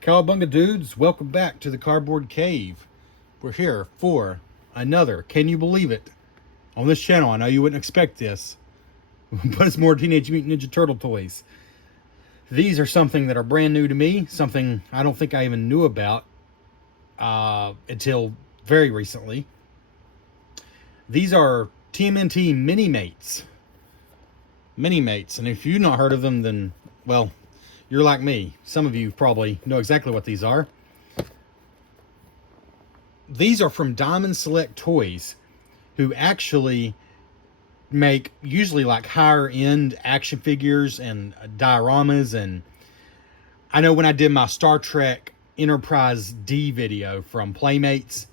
Cowabunga dudes, welcome back to the Cardboard Cave. We're here for another, can you believe it, on this channel. I know you wouldn't expect this, but it's more Teenage Mutant Ninja Turtle toys. These are something that are brand new to me, something I don't think I even knew about until very recently. These are TMNT Minimates. Minimates, and if you've not heard of them, then, well, you're like me. Some of you probably know exactly what these are. These are from Diamond Select Toys, who actually make usually like higher end action figures and dioramas. And I know when I did my Star Trek Enterprise D video from Playmates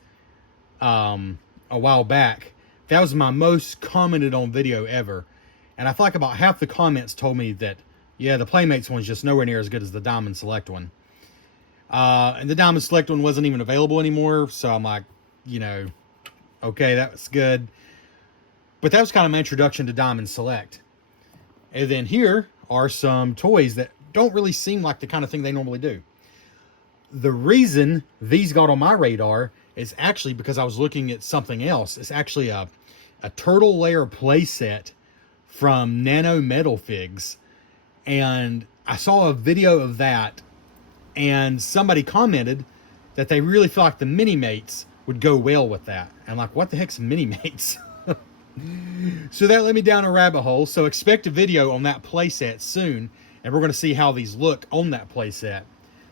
a while back, that was my most commented on video ever. And I feel like about half the comments told me that, yeah, the Playmates one's just nowhere near as good as the Diamond Select one. And the Diamond Select one wasn't even available anymore, so I'm like, you know, okay, that was good. But that was kind of my introduction to Diamond Select. And then here are some toys that don't really seem like the kind of thing they normally do. The reason these got on my radar is actually because I was looking at something else. It's actually a turtle layer playset from Nano Metal Figs. And I saw a video of that, and somebody commented that they really feel like the Minimates would go well with that. And like, what the heck's Minimates? So that led me down a rabbit hole. So expect a video on that playset soon, and we're going to see how these look on that playset.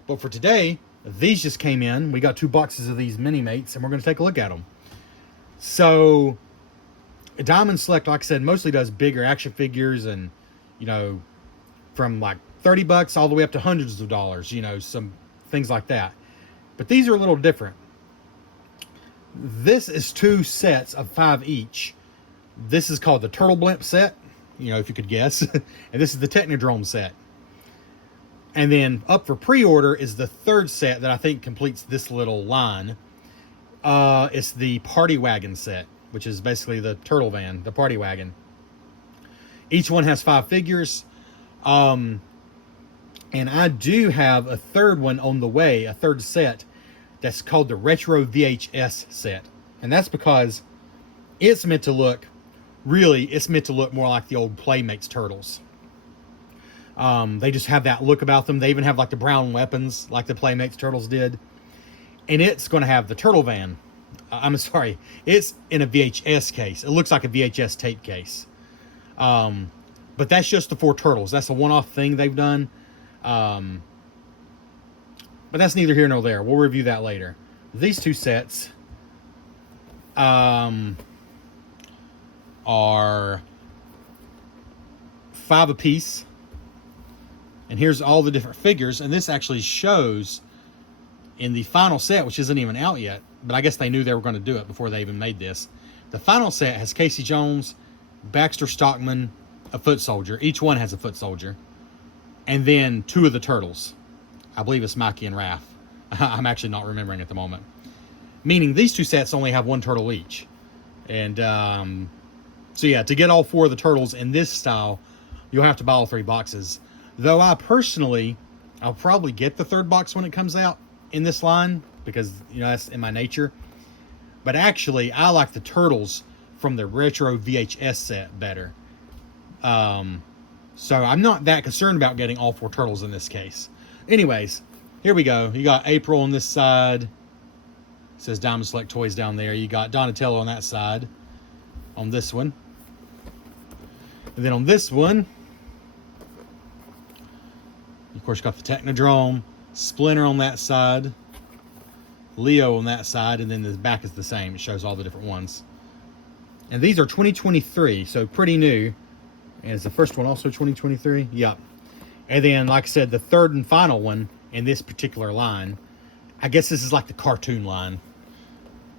But for today, these just came in. We got 2 boxes of these Minimates, and we're going to take a look at them. So Diamond Select, like I said, mostly does bigger action figures, and, you know, from like $30 all the way up to hundreds of dollars, you know, some things like that. But these are a little different. This is 2 sets of 5 each. This is called the Turtle Blimp set, you know, if you could guess. And this is the Technodrome set. And then up for pre-order is the 3rd set that I think completes this little line. It's the Party Wagon set, which is basically the turtle van, the party wagon. Each one has 5 figures. And I do have a 3rd one on the way, a 3rd set that's called the Retro VHS set. And that's because it's meant to look, really, it's meant to look more like the old Playmates Turtles. They just have that look about them. They even have like the brown weapons like the Playmates Turtles did. And it's going to have the turtle van. I'm sorry, it's in a VHS case. It looks like a VHS tape case. But that's just the 4 turtles. That's a one-off thing they've done. But that's neither here nor there. We'll review that later. These 2 sets are 5 apiece. And here's all the different figures. And this actually shows in the final set, which isn't even out yet, but I guess they knew they were going to do it before they even made this. The final set has Casey Jones, Baxter Stockman, a foot soldier. Each one has a foot soldier. And then 2 of the turtles. I believe it's Mikey and Raph. I'm actually not remembering at the moment. Meaning these 2 sets only have 1 turtle each. And so yeah, to get all 4 of the turtles in this style, you'll have to buy all 3 boxes. Though I personally, I'll probably get the 3rd box when it comes out in this line, because, you know, that's in my nature. But actually, I like the turtles from the Retro VHS set better. So I'm not that concerned about getting all 4 turtles in this case. Anyways, here we go. You got April on this side. It says Diamond Select Toys down there. You got Donatello on that side. On this one. And then on this one, of course, you got the Technodrome. Splinter on that side. Leo on that side. And then the back is the same. It shows all the different ones. And these are 2023, so pretty new. And is the first one also 2023? Yep. And then, like I said, the 3rd and final one in this particular line, I guess this is like the cartoon line.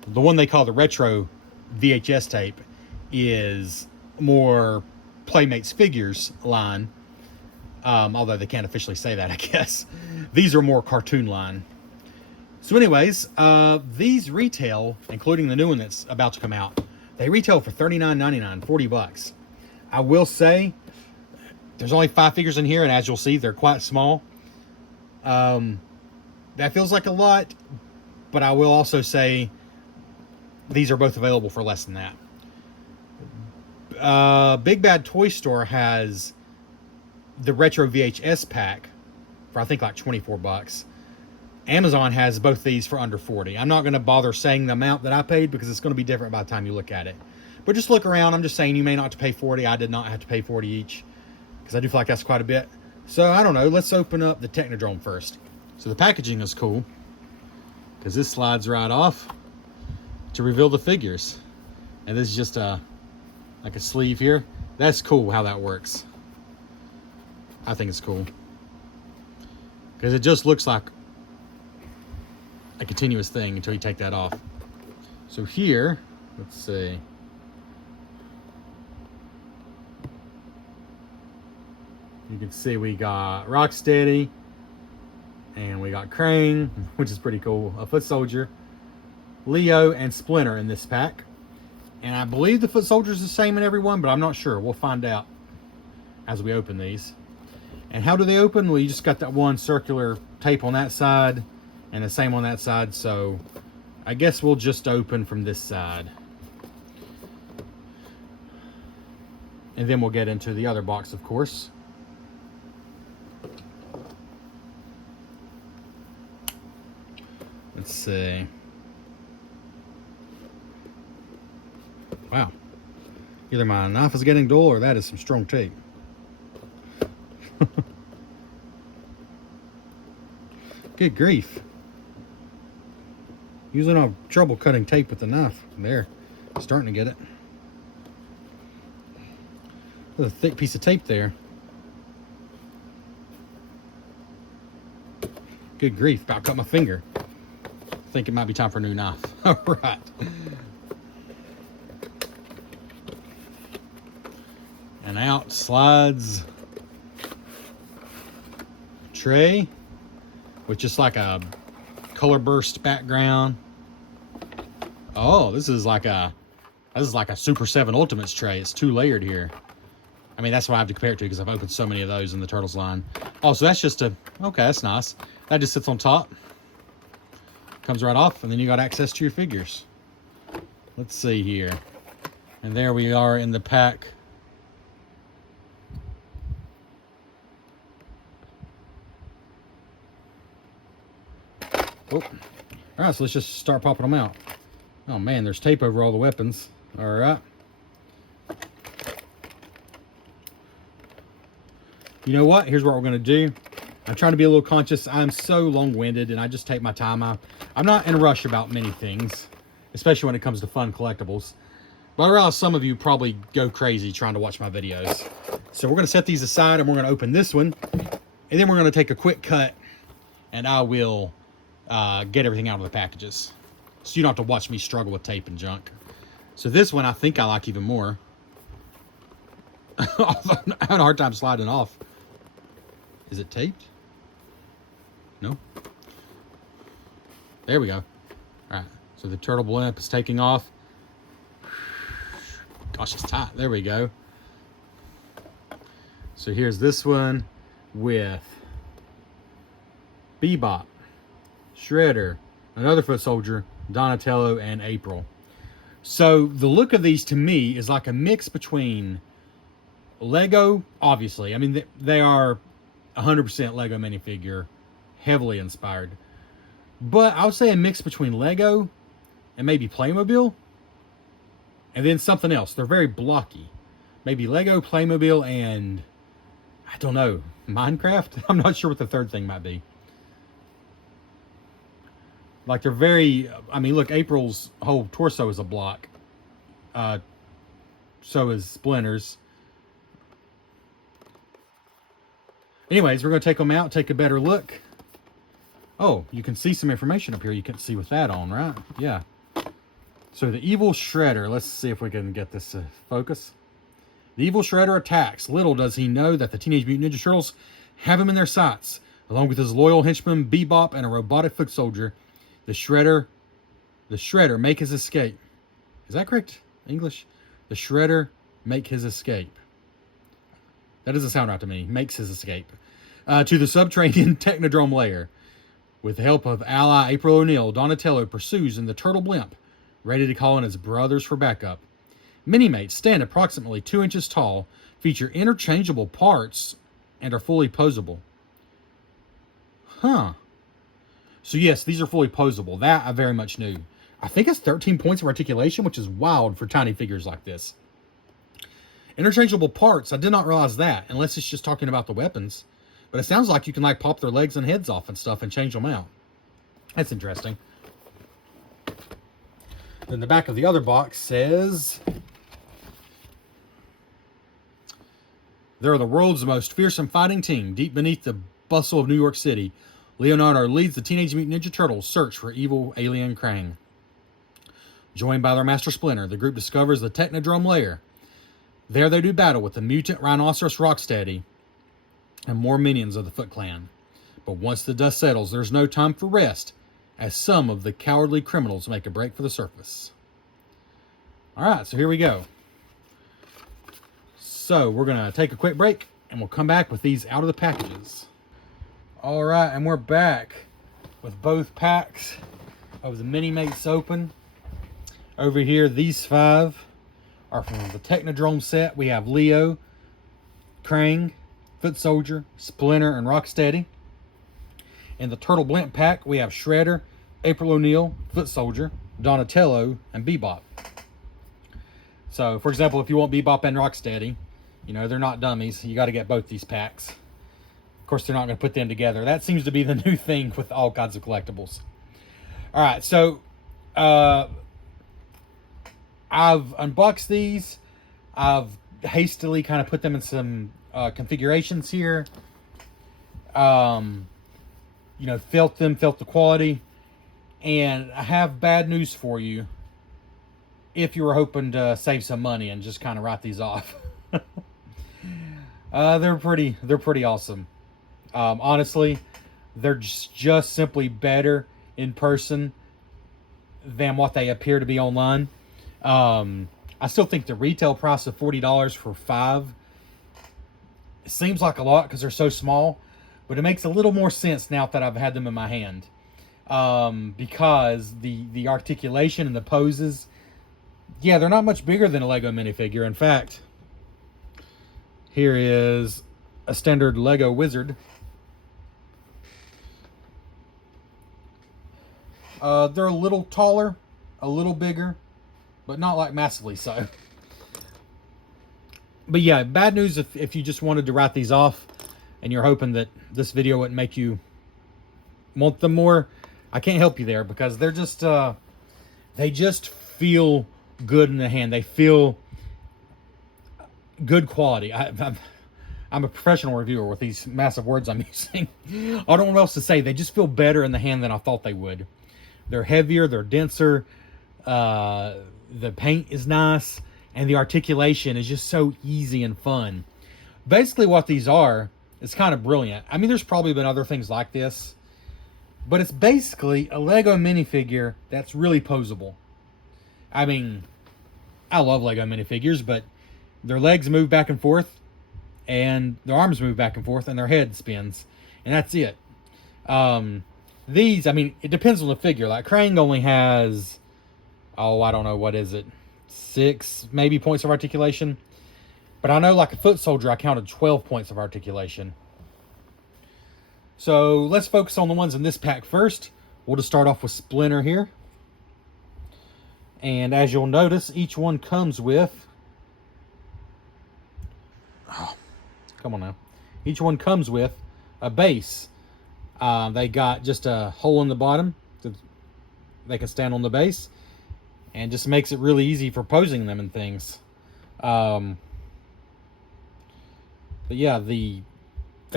The one they call the Retro VHS tape is more Playmates Figures line. Although they can't officially say that, I guess. These are more cartoon line. So anyways, these retail, including the new one that's about to come out, they retail for $39.99, $40. I will say, there's only 5 figures in here, and as you'll see, they're quite small. that feels like a lot, but I will also say these are both available for less than that. Big Bad Toy Store has the retro VHS pack for I think like 24 bucks. Amazon has both these for under 40. I'm not going to bother saying the amount that I paid because it's going to be different by the time you look at it. But just look around. I'm just saying you may not have to pay 40. I did not have to pay 40 each because I do feel like that's quite a bit. So I don't know. Let's open up the Technodrome first. So the packaging is cool because this slides right off to reveal the figures. And this is just like a sleeve here. That's cool how that works. I think it's cool because it just looks like a continuous thing until you take that off. So here, let's see. You can see we got Rocksteady and we got Crane, which is pretty cool. A Foot Soldier, Leo, and Splinter in this pack. And I believe the Foot Soldier is the same in every one, but I'm not sure. We'll find out as we open these. And how do they open? Well, you just got that one circular tape on that side and the same on that side. So I guess we'll just open from this side. And then we'll get into the other box, of course. Let's see. Wow. Either my knife is getting dull or that is some strong tape. Good grief. Usually I don't have trouble cutting tape with the knife. There. Starting to get it. There's a thick piece of tape there. Good grief. About cut my finger. I think it might be time for a new knife. All right. And out slides tray with just like a color burst background. Oh, this is like a Super 7 Ultimates tray. It's 2-layered here. I mean, that's what I have to compare it to because I've opened so many of those in the Turtles line. Oh, so that's just okay, that's nice. That just sits on top. Comes right off, and then you got access to your figures. Let's see here. And there we are in the pack. Oh. All right, so let's just start popping them out. Oh man, there's tape over all the weapons. All right. You know what? Here's what we're going to do. I'm trying to be a little conscious. I'm so long-winded, and I just take my time. I'm not in a rush about many things, especially when it comes to fun collectibles. But I realize some of you probably go crazy trying to watch my videos. So we're going to set these aside, and we're going to open this one. And then we're going to take a quick cut, and I will get everything out of the packages. So you don't have to watch me struggle with tape and junk. So this one I think I like even more. I'm having a hard time sliding off. Is it taped? No? There we go. Alright, so the Turtle Blimp is taking off. Gosh, it's tight. There we go. So here's this one with Bebop, Shredder, another Foot Soldier, Donatello, and April. So the look of these to me is like a mix between Lego, obviously. I mean, they are 100% Lego minifigure, heavily inspired. But I would say a mix between Lego and maybe Playmobil. And then something else. They're very blocky. Maybe Lego, Playmobil, and I don't know, Minecraft? I'm not sure what the third thing might be. Like they're very, I mean, look, April's whole torso is a block. So is Splinter's. Anyways, we're going to take them out, take a better look. Oh, you can see some information up here you can see with that on, right? Yeah. So the evil Shredder, let's see if we can get this to focus. The evil Shredder attacks. Little does he know that the Teenage Mutant Ninja Turtles have him in their sights. Along with his loyal henchman, Bebop, and a robotic foot soldier, the Shredder make his escape. Is that correct English? The Shredder make his escape. That doesn't sound right to me. Makes his escape. To the subterranean Technodrome lair. With the help of ally April O'Neil, Donatello pursues in the Turtle Blimp, ready to call in his brothers for backup. Minimates stand approximately 2 inches tall, feature interchangeable parts, and are fully posable. Huh. So yes, these are fully posable. That I very much knew. I think it's 13 points of articulation, which is wild for tiny figures like this. Interchangeable parts, I did not realize that, unless it's just talking about the weapons. But it sounds like you can like pop their legs and heads off and stuff and change them out. That's interesting. Then the back of the other box says, they're the world's most fearsome fighting team. Deep beneath the bustle of New York City, Leonardo leads the Teenage Mutant Ninja Turtles' search for evil alien Krang. Joined by their master Splinter, the group discovers the Technodrome lair. There they do battle with the mutant rhinoceros Rocksteady and more minions of the Foot Clan. But once the dust settles, there's no time for rest, as some of the cowardly criminals make a break for the surface. Alright, so here we go. So we're going to take a quick break, and we'll come back with these out of the packages. Alright, and we're back with both packs of the Minimates open. Over here, these 5 are from the Technodrome set. We have Leo, Krang, Foot Soldier, Splinter, and Rocksteady. In the Turtle Blimp pack, we have Shredder, April O'Neil, Foot Soldier, Donatello, and Bebop. So, for example, if you want Bebop and Rocksteady, you know, they're not dummies. You got to get both these packs. Of course, they're not going to put them together. That seems to be the new thing with all kinds of collectibles. All right, so I've unboxed these. I've hastily kind of put them in some configurations here. You know, felt the quality. And I have bad news for you if you were hoping to save some money and just kind of write these off. They're pretty awesome. Honestly, they're just simply better in person than what they appear to be online. I still think the retail price of $40 for 5 seems like a lot because they're so small, but it makes a little more sense now that I've had them in my hand. Because the articulation and the poses, yeah, they're not much bigger than a Lego minifigure. In fact, here is a standard Lego wizard. They're a little taller, a little bigger, but not like massively so. But yeah, bad news if you just wanted to write these off and you're hoping that this video wouldn't make you want them more. I can't help you there because they're just, they just feel good in the hand. They feel good quality. I'm a professional reviewer with these massive words I'm using. I don't know what else to say. They just feel better in the hand than I thought they would. They're heavier, they're denser, the paint is nice, and the articulation is just so easy and fun. Basically what these are is kind of brilliant. I mean, there's probably been other things like this, but it's basically a Lego minifigure that's really posable. I mean, I love Lego minifigures, but their legs move back and forth, and their arms move back and forth, and their head spins, and that's it. These, I mean, it depends on the figure. Like, Krang only has, oh, I don't know, what is it? 6, maybe, points of articulation. But I know, like, a Foot Soldier, I counted 12 points of articulation. So, let's focus on the ones in this pack first. We'll just start off with Splinter here. And as you'll notice, each one comes with... Oh, come on now. Each one comes with a base. They got just a hole in the bottom so they can stand on the base, and just makes it really easy for posing them and things. But yeah, they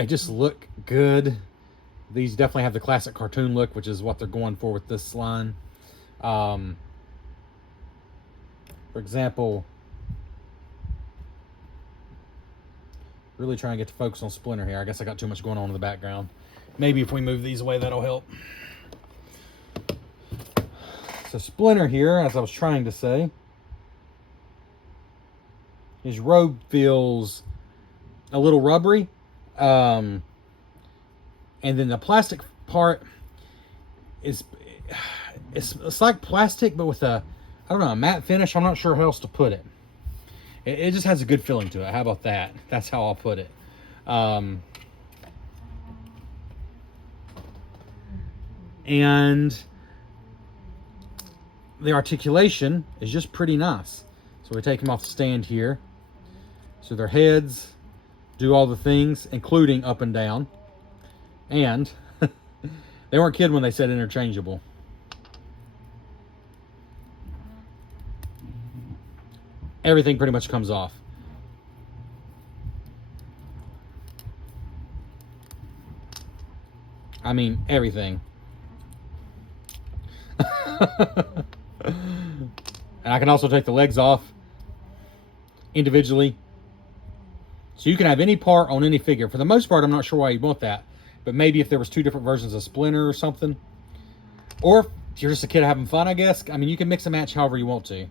just look good. These definitely have the classic cartoon look, which is what they're going for with this line. For example, really trying to get the focus on Splinter here. I guess I got too much going on in the background. Maybe if we move these away, that'll help. So Splinter here, as I was trying to say, his robe feels a little rubbery. And then the plastic part, is it's like plastic, but with a, I don't know, a matte finish. I'm not sure how else to put it. It just has a good feeling to it. How about that? That's how I'll put it. And the articulation is just pretty nice. So we take them off the stand here. So their heads do all the things, including up and down. And they weren't kidding when they said interchangeable. Everything pretty much comes off. I mean, everything. And I can also take the legs off individually. So you can have any part on any figure. For the most part, I'm not sure why you'd want that. But maybe if there was 2 different versions of Splinter or something. Or if you're just a kid having fun, I guess. I mean, you can mix and match however you want to.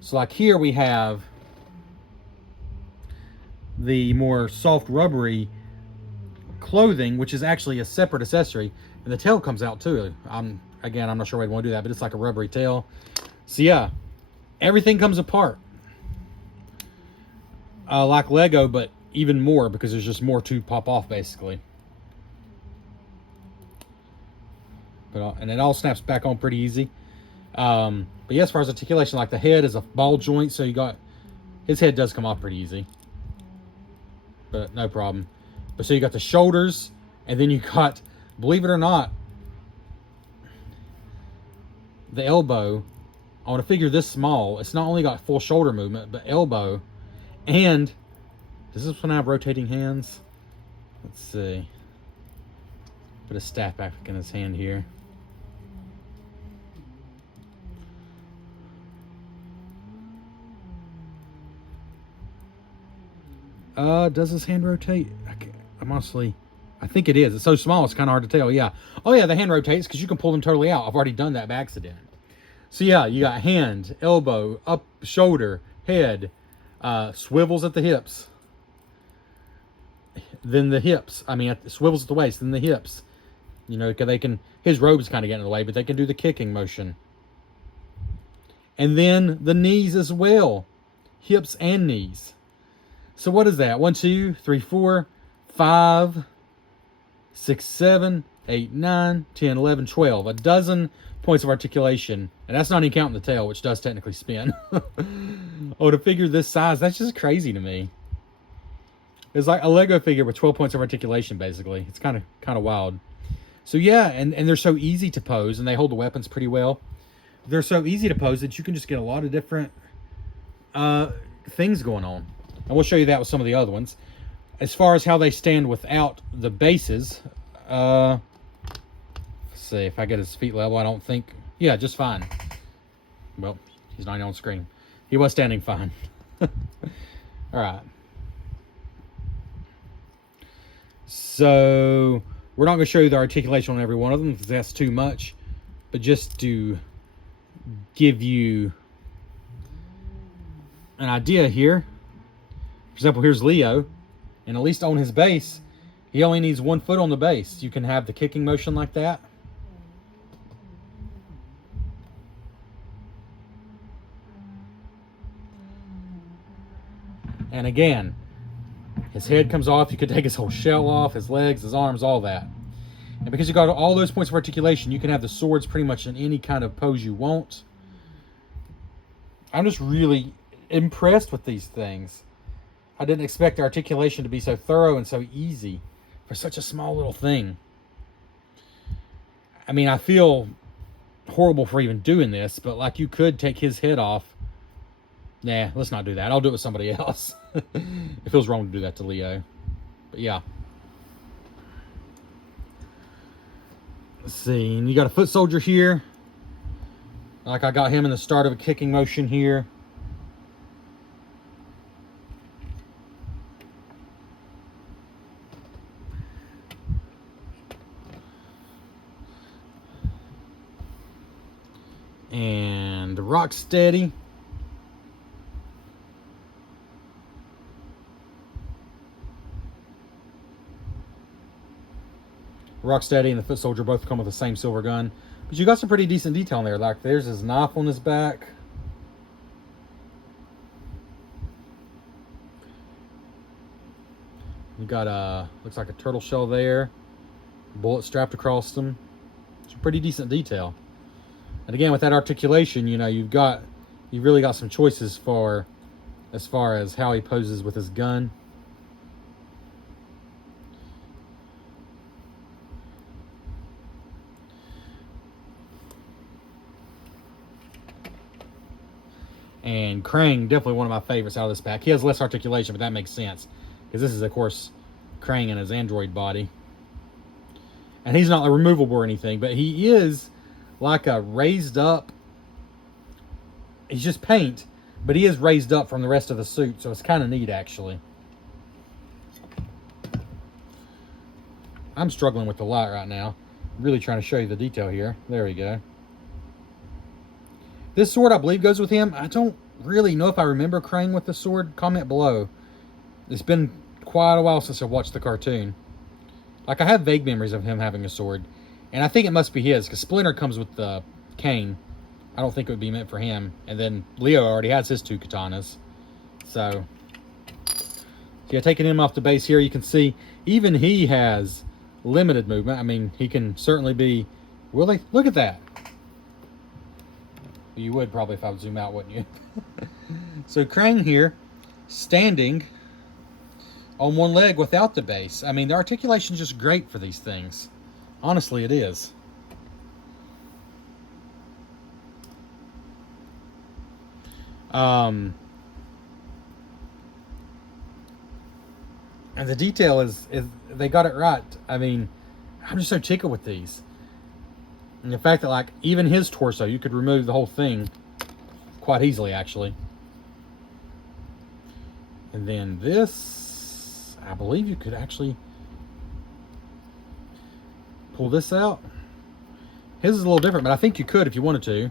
So like here we have the more soft rubbery clothing, which is actually a separate accessory. And the tail comes out too. Again, I'm not sure why I'd want to do that, but it's like a rubbery tail. So yeah, everything comes apart. Like Lego, but even more because there's just more to pop off basically. And it all snaps back on pretty easy. But yeah, as far as articulation, like the head is a ball joint, so you got, his head does come off pretty easy. But no problem. But so you got the shoulders, and then you got, believe it or not, the elbow on a figure this small. It's not only got full shoulder movement, but elbow. And does this one have rotating hands? Let's see. Put a staff back in his hand here. Does his hand rotate? I'm honestly, I think it is. It's so small, it's kind of hard to tell. Yeah. Oh yeah, the hand rotates because you can pull them totally out. I've already done that by accident. So yeah, you got hand, elbow, up, shoulder, head, swivels at the hips. Then the hips. I mean, swivels at the waist, then the hips. You know, they can, his robe's kind of getting in the way, but they can do the kicking motion. And then the knees as well. Hips and knees. So what is that? 1, 2, 3, 4, 5, 6, 7, 8, 9, 10, 11, 12. A dozen points of articulation. And that's not even counting the tail, which does technically spin. Oh, to figure this size, that's just crazy to me. It's like a Lego figure with 12 points of articulation, basically. It's kind of wild. So yeah, and they're so easy to pose, and they hold the weapons pretty well. They're so easy to pose that you can just get a lot of different things going on. And we'll show you that with some of the other ones. As far as how they stand without the bases, let's see if I get his feet level. I don't think, yeah, just fine. Well, he's not on screen. He was standing fine. All right. So we're not going to show you the articulation on every one of them because that's too much. But just to give you an idea here. For example, here's Leo. And at least on his base, he only needs 1 foot on the base. You can have the kicking motion like that. And again, his head comes off. You could take his whole shell off, his legs, his arms, all that. And because you got all those points of articulation, you can have the swords pretty much in any kind of pose you want. I'm just really impressed with these things. I didn't expect the articulation to be so thorough and so easy for such a small little thing. I mean, I feel horrible for even doing this, but like you could take his head off. Nah, let's not do that. I'll do it with somebody else. It feels wrong to do that to Leo. But yeah. Let's see. And you got a foot soldier here. Like I got him in the start of a kicking motion here. And rock steady. Rocksteady and the Foot Soldier both come with the same silver gun. But you got some pretty decent detail in there. Like there's his knife on his back. You got looks like a turtle shell there. Bullet strapped across them. It's a pretty decent detail. And again, with that articulation, you know, you've really got some choices for as far as how he poses with his gun. And Krang, definitely one of my favorites out of this pack. He has less articulation, but that makes sense. Because this is, of course, Krang in his android body. And he's not removable or anything, but he is like a raised up. He's just paint, but he is raised up from the rest of the suit, so it's kind of neat, actually. I'm struggling with the light right now. Really trying to show you the detail here. There we go. This sword, I believe, goes with him. I don't really know if I remember Krang with the sword. Comment below. It's been quite a while since I watched the cartoon. Like, I have vague memories of him having a sword. And I think it must be his, because Splinter comes with the cane. I don't think it would be meant for him. And then Leo already has his 2 katanas. So yeah, taking him off the base here, you can see even he has limited movement. I mean, he can certainly be... Really? Look at that. You would probably if I would zoom out, wouldn't you? So Krang here, standing on one leg without the base. I mean, the articulation is just great for these things. Honestly, it is. And the detail is they got it right. I mean, I'm just so tickled with these. And the fact that, like, even his torso, you could remove the whole thing quite easily, actually. And then this, I believe you could actually pull this out. His is a little different, but I think you could, if you wanted to,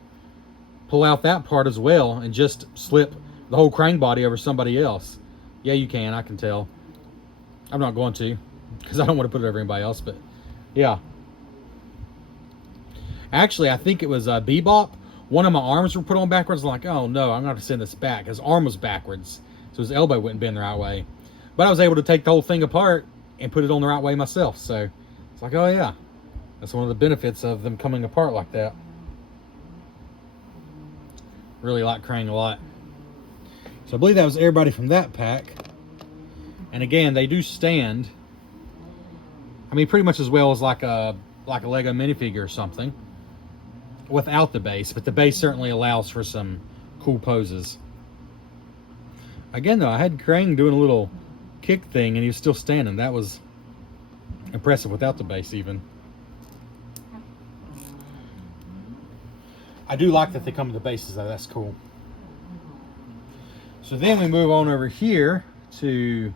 pull out that part as well and just slip the whole Krang body over somebody else. Yeah, you can, I can tell. I'm not going to, because I don't want to put it over anybody else, but yeah. Actually, I think it was Bebop. One of my arms were put on backwards. I'm like, oh no, I'm going to have to send this back. His arm was backwards, so his elbow wouldn't bend the right way. But I was able to take the whole thing apart and put it on the right way myself. So it's like, oh yeah, that's one of the benefits of them coming apart like that. Really like Krang a lot. So I believe that was everybody from that pack. And again, they do stand, I mean, pretty much as well as like a Lego minifigure or something, without the base, but the base certainly allows for some cool poses. Again, though, I had Krang doing a little kick thing and he was still standing. That was impressive without the base even. I do like that they come with the bases, though. That's cool. So then we move on over here to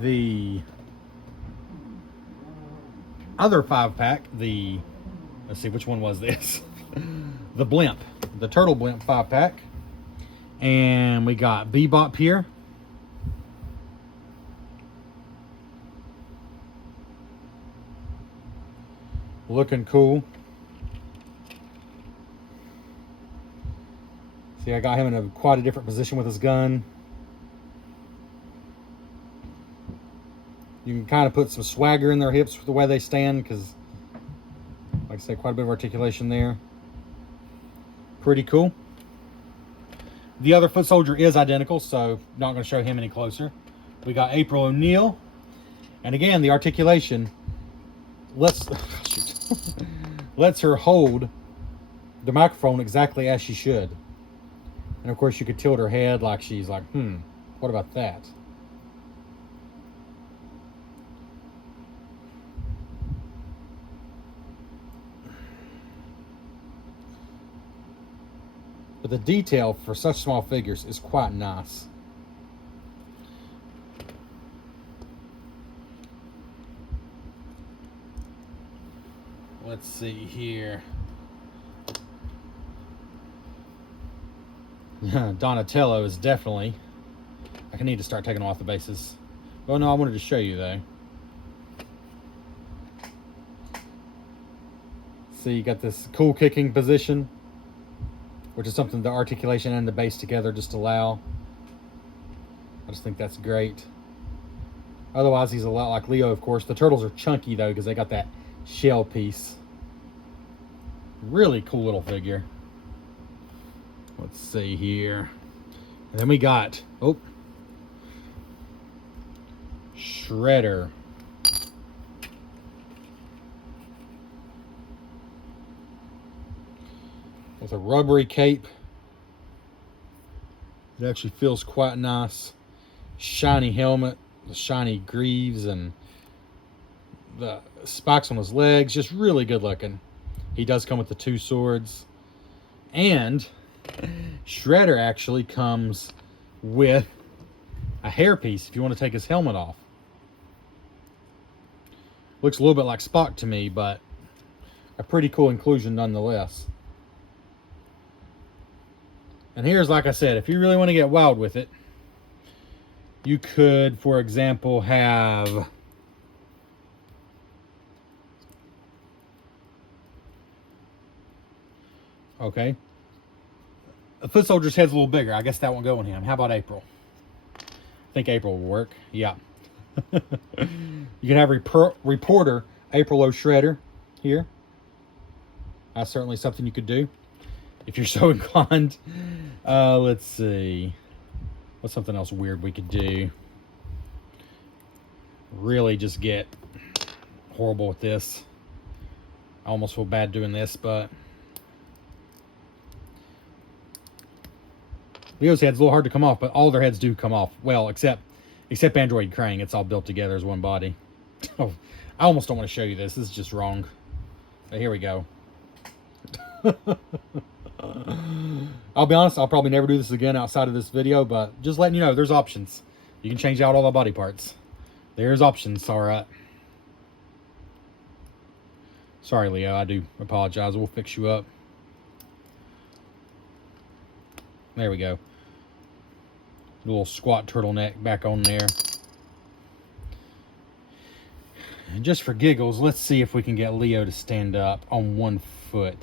the other 5-pack. Let's see, which one was this? The Blimp, the Turtle Blimp 5-pack. And we got Bebop here. Looking cool. See, I got him in quite a different position with his gun. You can kind of put some swagger in their hips with the way they stand, because, like I say, quite a bit of articulation there. Pretty cool. The other foot soldier is identical, so not going to show him any closer. We got April O'Neil. And again, the articulation lets her hold the microphone exactly as she should. And of course, you could tilt her head like she's like, what about that? But the detail for such small figures is quite nice. Let's see here. Donatello is definitely... I need to start taking off the bases. Oh no, I wanted to show you though. see you got this cool kicking position, which is something the articulation and the base together just allow. I just think that's great. Otherwise, he's a lot like Leo, of course. The turtles are chunky, though, because they got that shell piece. Really cool little figure. Let's see here. And then we got, Shredder. With a rubbery cape. It actually feels quite nice. Shiny helmet, the shiny greaves, and the spikes on his legs. Just really good looking. He does come with the 2 swords. And Shredder actually comes with a hairpiece if you want to take his helmet off. Looks a little bit like Spock to me, but a pretty cool inclusion nonetheless. And here's, like I said, if you really want to get wild with it, you could, for example, have a foot soldier's head's a little bigger. I guess that won't go on him. How about April? I think April will work. Yeah. You can have reporter April O. Shredder here. That's certainly something you could do if you're so inclined. Let's see. What's something else weird we could do? Really just get horrible with this. I almost feel bad doing this, but Leo's head's a little hard to come off, but all their heads do come off. Well, except Android Krang. It's all built together as one body. Oh, I almost don't want to show you this. This is just wrong. But here we go. I'll be honest, I'll probably never do this again outside of this video, but just letting you know, there's options. You can change out all the body parts. There's options, alright. Sorry, Leo, I do apologize. We'll fix you up. There we go. A little squat turtleneck back on there. And just for giggles, let's see if we can get Leo to stand up on 1 foot.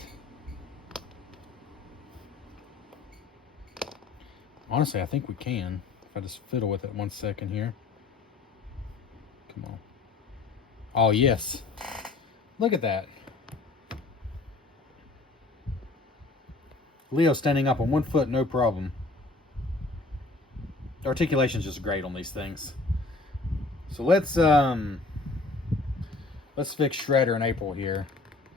Honestly, I think we can. If I just fiddle with it 1 second here. Come on. Oh, yes. Look at that. Leo standing up on 1 foot, no problem. The articulation's just great on these things. So let's fix Shredder and April here,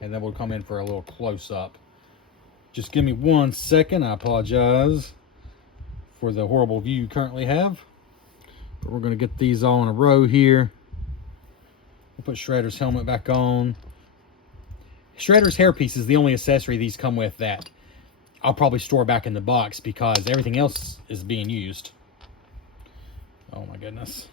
and then we'll come in for a little close-up. Just give me 1 second. I apologize for the horrible view you currently have. But we're going to get these all in a row here. We'll put Shredder's helmet back on. Shredder's hairpiece is the only accessory these come with that I'll probably store back in the box because everything else is being used. Oh my goodness.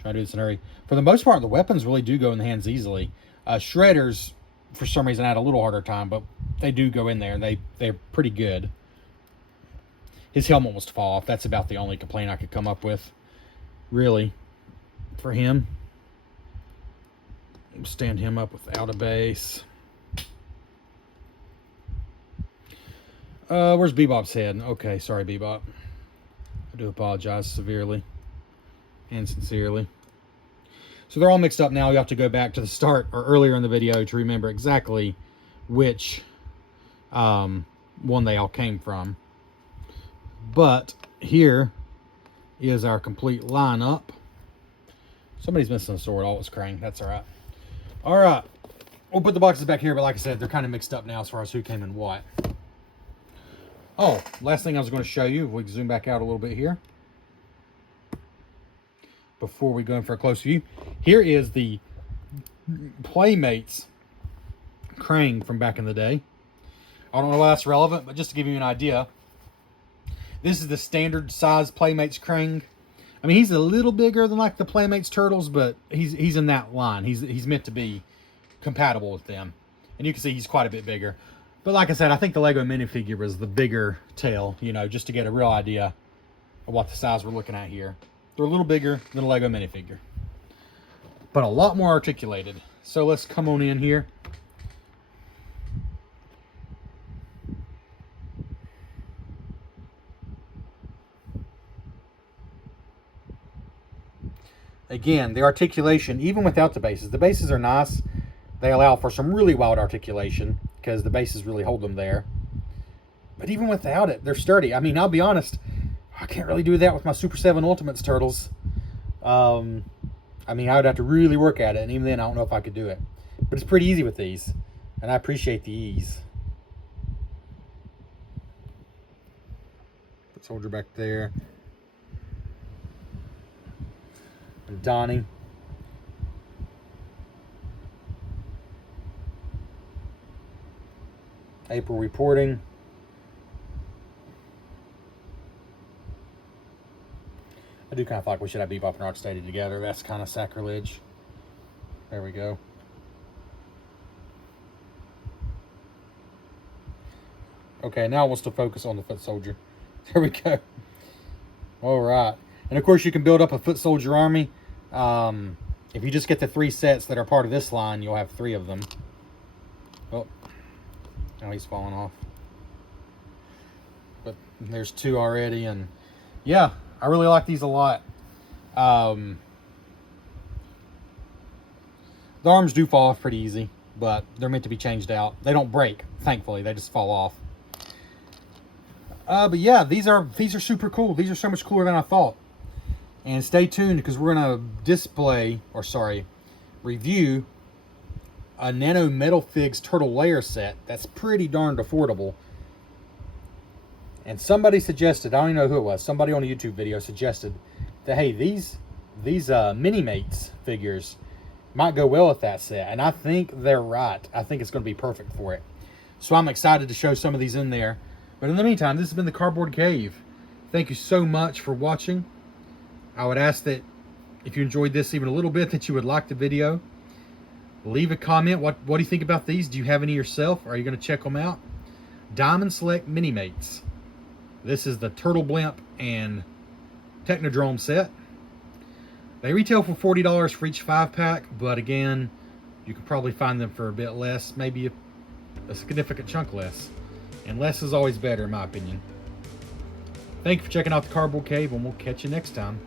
Try to do this in a hurry. For the most part, the weapons really do go in the hands easily. Shredder's, for some reason, I had a little harder time, but they do go in there, and they're pretty good. His helmet was to fall off. That's about the only complaint I could come up with, really, for him. Stand him up without a base. Where's Bebop's head? Okay, sorry, Bebop. I do apologize severely and sincerely. So they're all mixed up now. You have to go back to the start or earlier in the video to remember exactly which one they all came from. But here is our complete lineup. Somebody's missing a sword. Oh, it's Krang. That's all right. All right. We'll put the boxes back here, but like I said, they're kind of mixed up now as far as who came in what. Oh, last thing I was going to show you, we can zoom back out a little bit here before we go in for a close view. Here is the Playmates Krang from back in the day. I don't know why that's relevant, but just to give you an idea, this is the standard size Playmates Krang. I mean, he's a little bigger than like the Playmates Turtles, but he's in that line. He's meant to be compatible with them. And you can see he's quite a bit bigger. But like I said, I think the Lego minifigure was the bigger tail, you know, just to get a real idea of what the size we're looking at here. They're a little bigger than a Lego minifigure, but a lot more articulated. So let's come on in here. again, the articulation, even without the bases are nice. They allow for some really wild articulation because the bases really hold them there. But even without it, they're sturdy. I mean, I'll be honest, I can't really do that with my Super 7 Ultimates turtles. I mean, I would have to really work at it, and even then, I don't know if I could do it. But it's pretty easy with these, and I appreciate the ease. Put Soldier back there. And Donnie. April reporting. I do kind of feel like we should have Bebop and Rocksteady together. That's kind of sacrilege. There we go. Okay, now I want to focus on the Foot Soldier. There we go. All right. And of course, you can build up a Foot Soldier army. If you just get the 3 sets that are part of this line, you'll have 3 of them. Oh, now he's falling off. But there's 2 already, and yeah, I really like these a lot. The arms do fall off pretty easy, but they're meant to be changed out. They don't break, thankfully. They just fall off. But yeah, these are super cool. These are so much cooler than I thought. And stay tuned, because we're going to review a Nano Metal Figs Turtle Layer set that's pretty darned affordable. And somebody suggested, I don't even know who it was, somebody on a YouTube video suggested that, hey, these Minimates figures might go well with that set. And I think they're right. I think it's going to be perfect for it. So I'm excited to show some of these in there. But in the meantime, this has been the Cardboard Cave. Thank you so much for watching. I would ask that if you enjoyed this even a little bit, that you would like the video. Leave a comment. What do you think about these? Do you have any yourself? Are you going to check them out? Diamond Select Minimates. This is the Turtle Blimp and Technodrome set. They retail for $40 for each 5-pack, but again, you could probably find them for a bit less, maybe a significant chunk less. And less is always better, in my opinion. Thank you for checking out the Cardboard Cave, and we'll catch you next time.